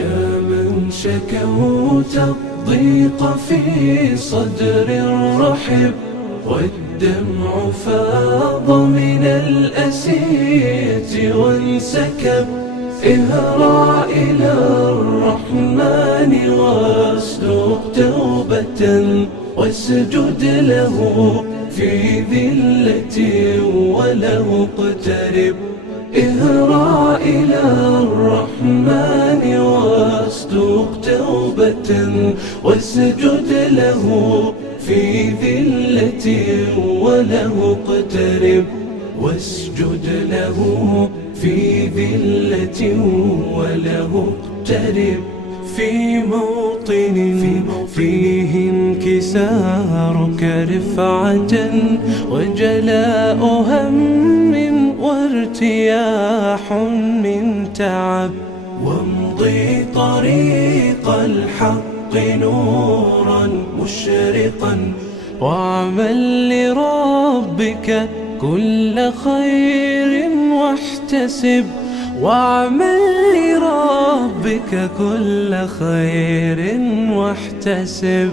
يا من شكوت الضيق في صدر رحب، والدمع فاض من الأسية وانسكب. اهرع إلى الرحمن واسلك توبة، واسجد له في ذلة وله اقترب. اهرع إلى الرحمن واسلك توبة، واسجد له في ذلة وله اقترب. واسجد له في ذلة وله اقترب. في موطن فيه انكسارك رفعة، وجلاء هم وارتياح من تعب. وامضي طريق الحق نورا مشرقا، واعمل لربك كل خير واحتسب. واعمل لربك كل خير واحتسب.